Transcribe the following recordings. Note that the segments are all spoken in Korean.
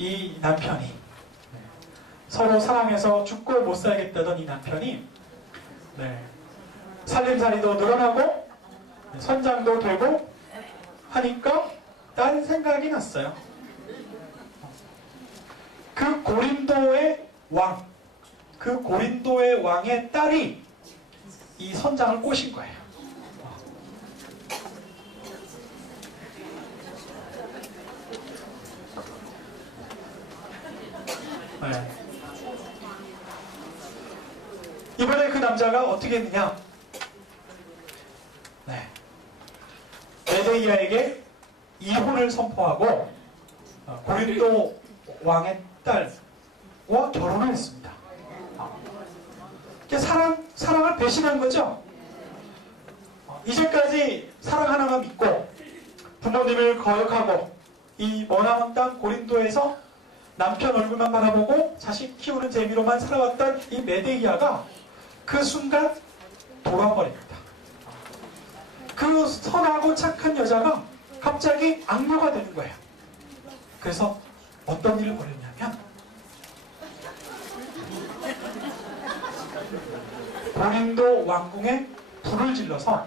이 남편이 서로 사랑해서 죽고 못 살겠다던 이 남편이 살림살이도 늘어나고 선장도 되고 하니까 딴 생각이 났어요. 그 고린도의 왕의 딸이 이 선장을 꼬신 거예요. 이번에 그 남자가 어떻게 했느냐? 메데이아에게 이혼을 선포하고 고린도 왕의 딸과 결혼을 했습니다. 사랑을 배신한 거죠. 이제까지 사랑 하나만 믿고 부모님을 거역하고 이 머나먼 땅 고린도에서 남편 얼굴만 바라보고 자식 키우는 재미로만 살아왔던 이 메데이아가 그 순간 돌아버립니다. 그 선하고 착한 여자가 갑자기 악녀가 되는 거예요. 그래서 어떤 일을 벌였냐면 고린도 왕궁에 불을 질러서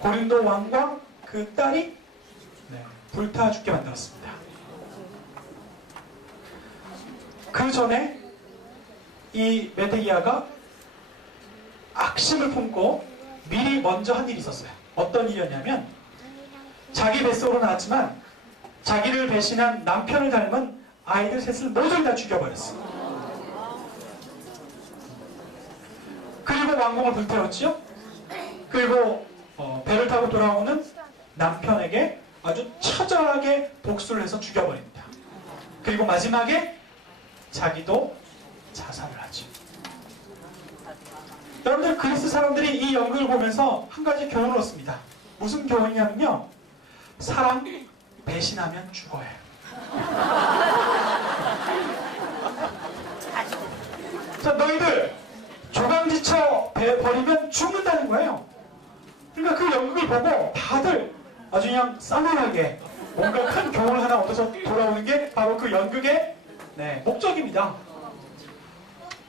고린도 왕과 그 딸이 불타 죽게 만들었습니다. 그 전에 이 메데이아가 악심을 품고 미리 먼저 한 일이 있었어요. 어떤 일이었냐면 자기 뱃속으로 나왔지만 자기를 배신한 남편을 닮은 아이들 셋을 모두 다 죽여버렸어요. 그리고 왕궁을 불태웠죠. 그리고 배를 타고 돌아오는 남편에게 아주 처절하게 복수를 해서 죽여버립니다. 그리고 마지막에 자기도 자살을 하죠. 여러분들, 그리스 사람들이 이 연극을 보면서 한 가지 교훈을 얻습니다. 무슨 교훈이냐면요, 사랑 배신하면 죽어요. 자, 너희들 조강지쳐 버리면 죽는다는 거예요. 그러니까 그 연극을 보고 다들 아주 그냥 싸늘하게 뭔가 큰 교훈을 하나 얻어서 돌아오는 게 바로 그 연극의 목적입니다.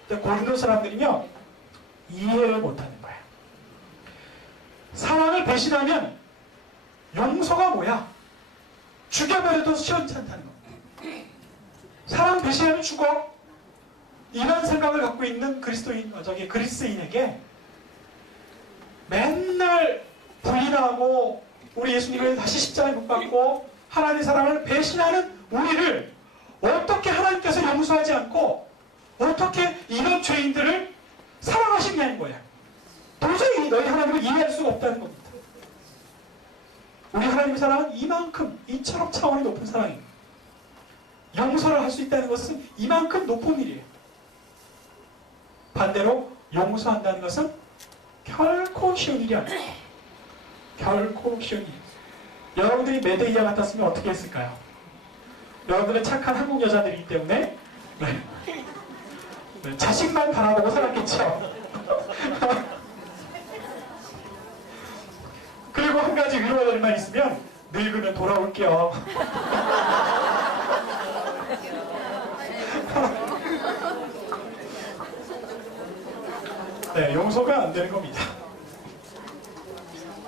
고린도 사람들이요, 이해를 못하는 거예요. 사랑을 배신하면 용서가 뭐야? 죽여버려도 시원찮다는 겁니다. 사랑 배신하면 죽어. 이런 생각을 갖고 있는 그리스인에게 맨날 부인하고 우리 예수님을 다시 십자가에 못 박고 하나님의 사랑을 배신하는 우리를 어떻게 하나님께서 용서하지 않고 어떻게 이런 죄인들을 사랑하시냐는 거예요. 도저히 너희 하나님을 이해할 수가 없다는 겁니다. 우리 하나님의 사랑은 이처럼 차원이 높은 사랑입니다. 용서를 할 수 있다는 것은 이만큼 높은 일이에요. 반대로 용서한다는 것은 결코 쉬운 일이 아니에요. 결코 쉬운 일. 여러분들이 메데이아 같았으면 어떻게 했을까요? 여러분들은 착한 한국 여자들이기 때문에 자식만 바라보고 살았겠죠. 그리고 한 가지 위로할 일만 있으면 늙으면 돌아올게요. 용서가 안 되는 겁니다.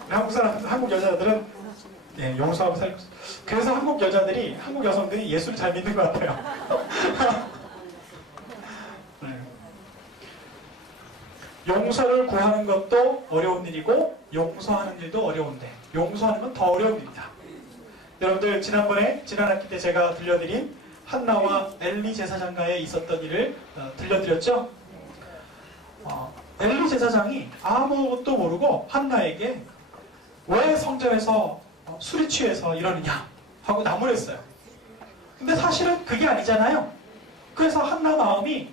한국 여자들은 용서하고 살고, 그래서 한국 여성들이 예수를 잘 믿는 것 같아요. 용서를 구하는 것도 어려운 일이고 용서하는 일도 어려운데 용서하는 건 더 어려운 일이다. 여러분들, 지난 학기 때 제가 들려드린 한나와 엘리 제사장과에 있었던 일을 들려드렸죠? 엘리 제사장이 아무것도 모르고 한나에게 왜 성전에서 술이 취해서 이러느냐 하고 나무랬어요. 근데 사실은 그게 아니잖아요. 그래서 한나 마음이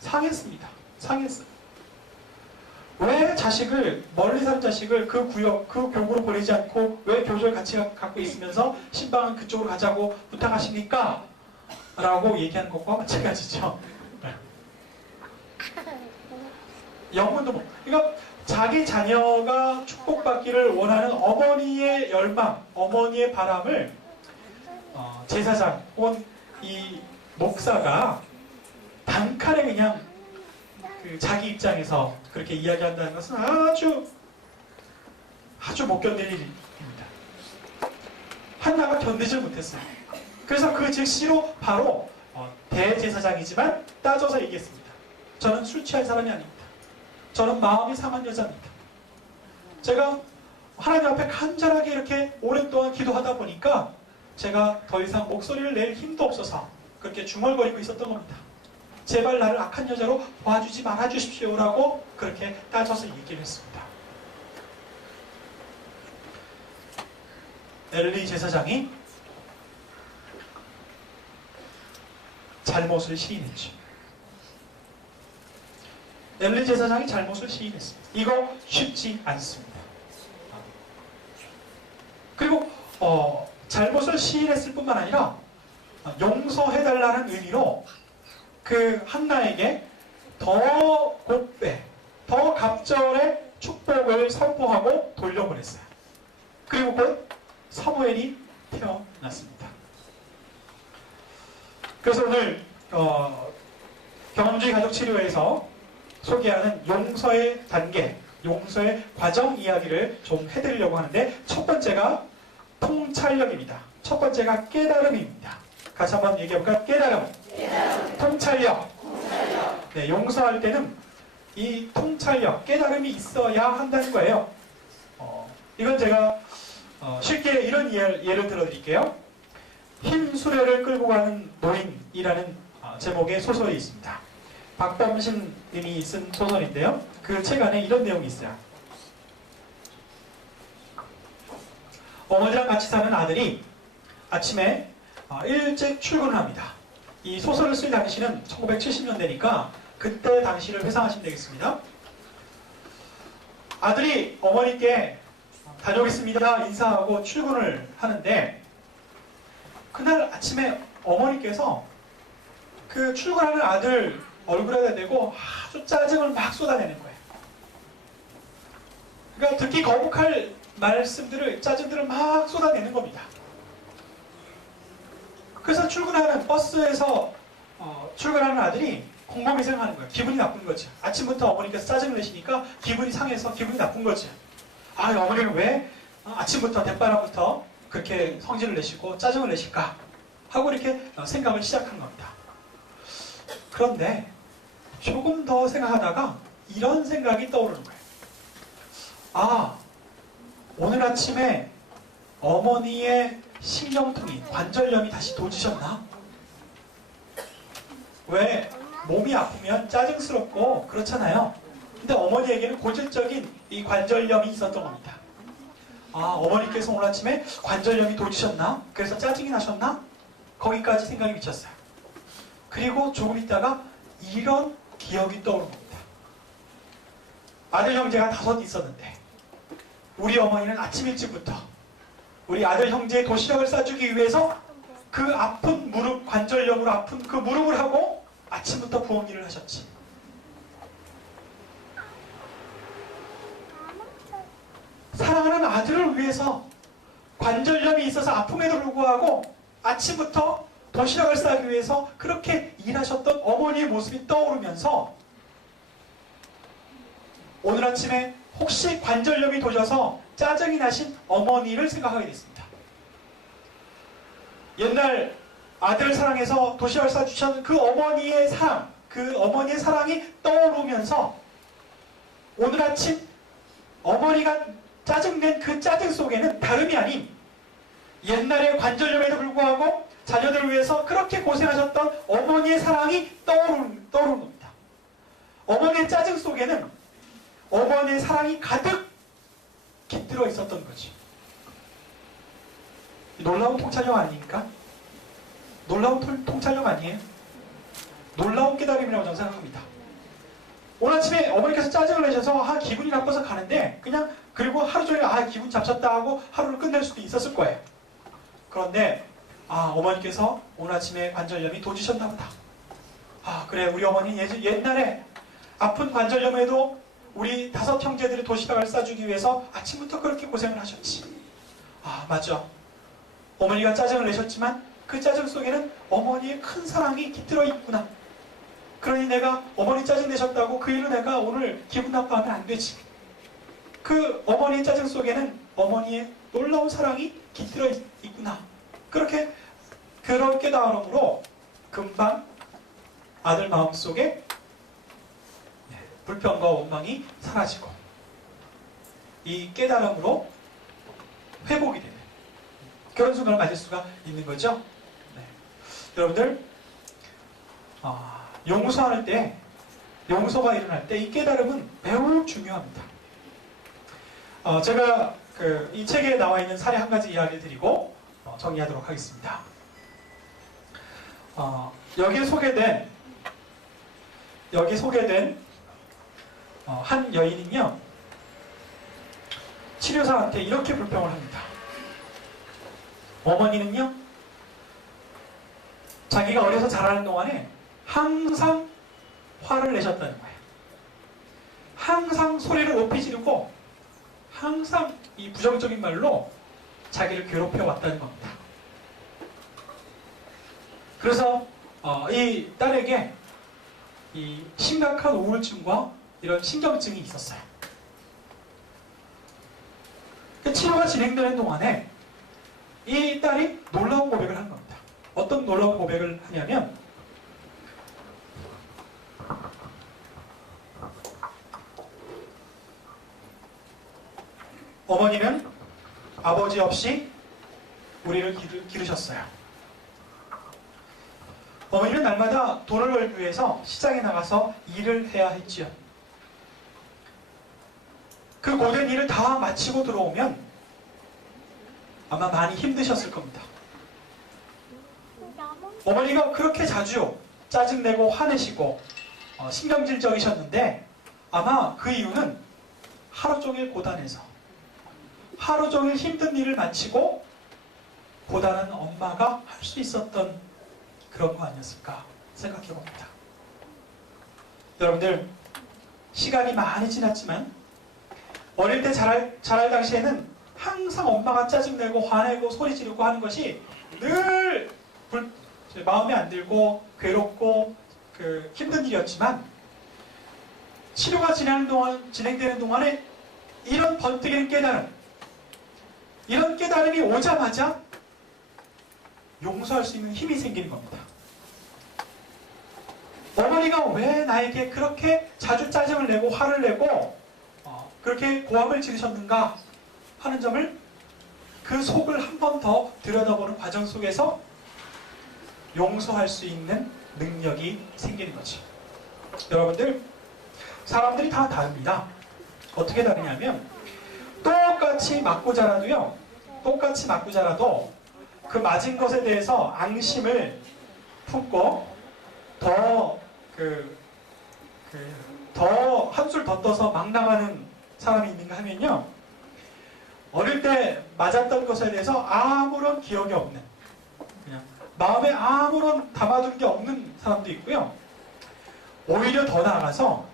상했습니다. 상했어요. 왜 멀리 사는 자식을 그 교구로 보내지 않고 왜 교조를 같이 갖고 있으면서 신방은 그쪽으로 가자고 부탁하십니까? 라고 얘기하는 것과 마찬가지죠. 영혼도 그러니까 자기 자녀가 축복받기를 원하는 어머니의 열망, 어머니의 바람을 제사장 혹은 이 목사가 단칼에 그냥 그 자기 입장에서 그렇게 이야기한다는 것은 아주 못 견딜 일입니다. 한나가 견디질 못했어요. 그래서 그 즉시로 바로 대제사장이지만 따져서 얘기했습니다. 저는 술 취한 사람이 아닙니다. 저는 마음이 상한 여자입니다. 제가 하나님 앞에 간절하게 이렇게 오랫동안 기도하다 보니까 제가 더 이상 목소리를 낼 힘도 없어서 그렇게 중얼거리고 있었던 겁니다. 제발 나를 악한 여자로 봐주지 말아주십시오라고 그렇게 따져서 얘기를 했습니다. 엘리 제사장이 잘못을 시인했죠. 엘리 제사장이 잘못을 시인했습니다. 이거 쉽지 않습니다. 그리고 잘못을 시인했을 뿐만 아니라 용서해달라는 의미로 그 한나에게 더 곱배, 더 갑절의 축복을 선포하고 돌려보냈어요. 그리고 곧 사무엘이 태어났습니다. 그래서 오늘 경험주의 가족치료에서 소개하는 용서의 단계, 용서의 과정 이야기를 좀 해드리려고 하는데, 첫 번째가 통찰력입니다. 첫 번째가 깨달음입니다. 같이 한번 얘기해볼까요? 깨달음. 통찰력. 네, 용서할 때는 이 통찰력, 깨달음이 있어야 한다는 거예요. 이건 제가 쉽게 이런 예를 들어드릴게요. 흰 수레를 끌고 가는 노인이라는 제목의 소설이 있습니다. 박범신 님이 쓴 소설인데요. 그 책 안에 이런 내용이 있어요. 어머니랑 같이 사는 아들이 아침에 일찍 출근을 합니다. 이 소설을 쓸 당시는 1970년대니까 그때 당시를 회상하시면 되겠습니다. 아들이 어머니께 다녀오겠습니다 인사하고 출근을 하는데, 그날 아침에 어머니께서 그 출근하는 아들 얼굴에다 대고 아주 짜증을 막 쏟아내는 거예요. 그러니까 듣기 거북할 말씀들을, 짜증들을 막 쏟아내는 겁니다. 그래서 출근하는 버스에서 출근하는 아들이 곰곰이 생각하는 거예요. 기분이 나쁜 거지. 아침부터 어머니께서 짜증을 내시니까 기분이 상해서 기분이 나쁜 거지. 어머니는 왜 아침부터 대바람부터 그렇게 성질을 내시고 짜증을 내실까 하고 이렇게 생각을 시작한 겁니다. 그런데 조금 더 생각하다가 이런 생각이 떠오르는 거예요. 오늘 아침에 어머니의 신경통이, 관절염이 다시 도지셨나? 왜 몸이 아프면 짜증스럽고 그렇잖아요. 근데 어머니에게는 고질적인 이 관절염이 있었던 겁니다. 어머니께서 오늘 아침에 관절염이 도지셨나? 그래서 짜증이 나셨나? 거기까지 생각이 미쳤어요. 그리고 조금 있다가 이런 기억이 떠오른 겁니다. 아들 형제가 5 있었는데 우리 어머니는 아침 일찍부터 우리 아들 형제의 도시락을 싸주기 위해서 그 아픈 무릎, 관절염으로 아픈 그 무릎을 하고 아침부터 부엌 일을 하셨지. 사랑하는 아들을 위해서 관절염이 있어서 아픔에도 불구하고 아침부터 도시락을 싸기 위해서 그렇게 일하셨던 어머니의 모습이 떠오르면서 오늘 아침에 혹시 관절염이 도져서 짜증이 나신 어머니를 생각하게 됐습니다. 옛날 아들 사랑해서 도시락을 싸주셨던 그 어머니의 사랑, 그 어머니의 사랑이 떠오르면서 오늘 아침 어머니가 짜증낸 그 짜증 속에는 다름이 아닌 옛날에 관절염에도 불구하고 자녀들을 위해서 그렇게 고생하셨던 어머니의 사랑이 떠오르는 겁니다. 어머니의 짜증 속에는 어머니의 사랑이 가득 깃들어 있었던 거지. 놀라운 통찰력 아닙니까? 놀라운 통찰력 아니에요? 놀라운 깨달음이라고 저는 생각합니다. 오늘 아침에 어머니께서 짜증을 내셔서 기분이 나빠서 가는데 그냥 그리고 하루 종일 기분 잡쳤다 하고 하루를 끝낼 수도 있었을 거예요. 그런데 어머니께서 오늘 아침에 관절염이 도지셨나 보다. 그래, 우리 어머니 옛날에 아픈 관절염에도 우리 5 형제들의 도시락을 싸주기 위해서 아침부터 그렇게 고생을 하셨지. 맞아. 어머니가 짜증을 내셨지만 그 짜증 속에는 어머니의 큰 사랑이 깃들어 있구나. 그러니 내가 어머니 짜증 내셨다고 그 일로 내가 오늘 기분 나빠하면 안 되지. 그 어머니의 짜증 속에는 어머니의 놀라운 사랑이 깃들어 있구나. 그런 깨달음으로 금방 아들 마음속에 불평과 원망이 사라지고 이 깨달음으로 회복이 되는 그런 순간을 맞을 수가 있는 거죠. 네. 여러분들 용서할 때, 용서가 일어날 때 이 깨달음은 매우 중요합니다. 제가 이 책에 나와 있는 사례 한 가지 이야기 드리고 정리하도록 하겠습니다. 여기 소개된 한 여인은요, 치료사한테 이렇게 불평을 합니다. 어머니는요, 자기가 어려서 자라는 동안에 항상 화를 내셨다는 거예요. 항상 소리를 높이 지르고 항상 이 부정적인 말로 자기를 괴롭혀 왔다는 겁니다. 그래서 이 딸에게 이 심각한 우울증과 이런 신경증이 있었어요. 치료가 진행되는 동안에 이 딸이 놀라운 고백을 한 겁니다. 어떤 놀라운 고백을 하냐면, 어머니는 아버지 없이 우리를 기르셨어요. 어머니는 날마다 돈을 벌기 위해서 시장에 나가서 일을 해야 했지요. 그 고된 일을 다 마치고 들어오면 아마 많이 힘드셨을 겁니다. 어머니가 그렇게 자주 짜증내고 화내시고 신경질적이셨는데 아마 그 이유는 하루 종일 고단해서 하루 종일 힘든 일을 마치고 고단한 엄마가 할 수 있었던 그런 거 아니었을까 생각해 봅니다. 여러분들, 시간이 많이 지났지만 어릴 때 자랄 당시에는 항상 엄마가 짜증내고 화내고 소리 지르고 하는 것이 늘 마음에 안 들고 괴롭고 힘든 일이었지만, 치료가 진행되는 동안에 이런 번뜩이는 깨달음, 이런 깨달음이 오자마자 용서할 수 있는 힘이 생기는 겁니다. 어머니가 왜 나에게 그렇게 자주 짜증을 내고 화를 내고 그렇게 고함을 지르셨는가 하는 점을, 그 속을 한 번 더 들여다보는 과정 속에서 용서할 수 있는 능력이 생기는 거죠. 여러분들, 사람들이 다 다릅니다. 어떻게 다르냐면, 똑같이 맞고 자라도 그 맞은 것에 대해서 앙심을 품고 더 한술 더 떠서 막 나가는 사람이 있는가 하면요, 어릴 때 맞았던 것에 대해서 아무런 기억이 없는, 그냥 마음에 아무런 담아둔 게 없는 사람도 있고요. 오히려 더 나아가서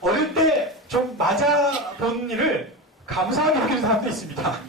어릴 때 좀 맞아본 일을 감사하게 여기는 사람도 있습니다.